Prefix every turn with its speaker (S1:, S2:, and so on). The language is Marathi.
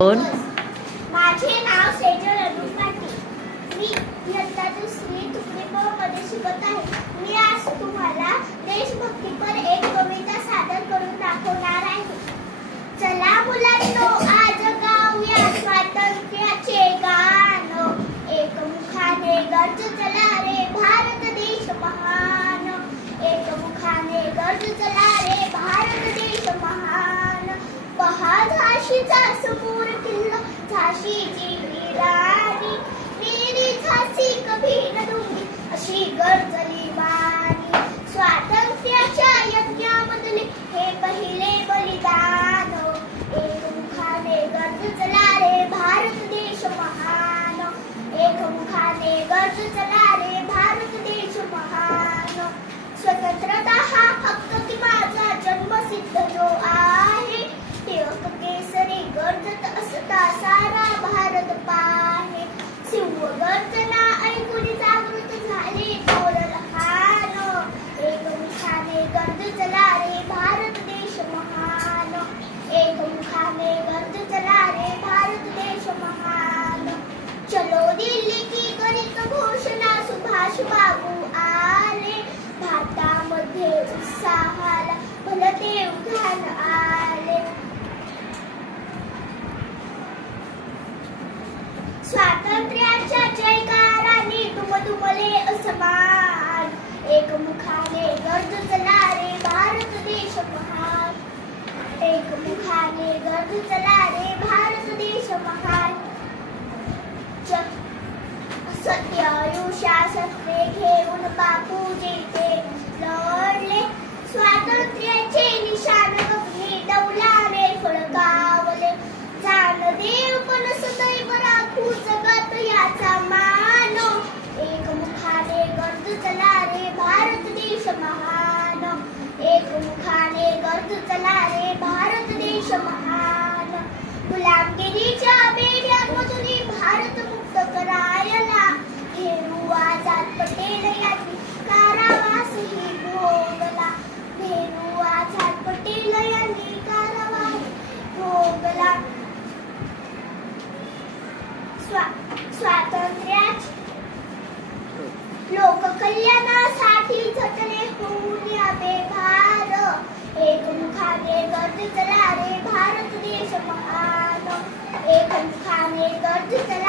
S1: दोन
S2: माझे नाव सेजल अरुण पाटील मी इयत्ता दुसरी तुकडे मध्ये शिकत आहे. मी आज तुम्हाला देशभक्तीपर एक कविता सादर करून दाखवणार झाशीचा समोर किल्ला झाशीची वीराणी मेरी झाशी कभी आले स्वातंत्र्याच्या जयकाराने दुमदुमले असमान. चला रे भारत देश महान. एकमुखाने चला रे भारत देश महान. सत्य आयुष्या सत्य घेऊन बापूजी एकमुखाने गर्ज चला रे भारत देश महान. गुलामगिरीच्या बेड्यांमधून भारत मुक्त करायला. नेहरू आझाद पटेल यांनी कारावासही भोगला. नेहरू आझाद पटेल यांनी कारावास भोगला. स्वा स्वातंत्र्याची लोककल्याणासाठी खाने गर्ज चला रे भारत देश महान. एकमुखाने गर्ज चला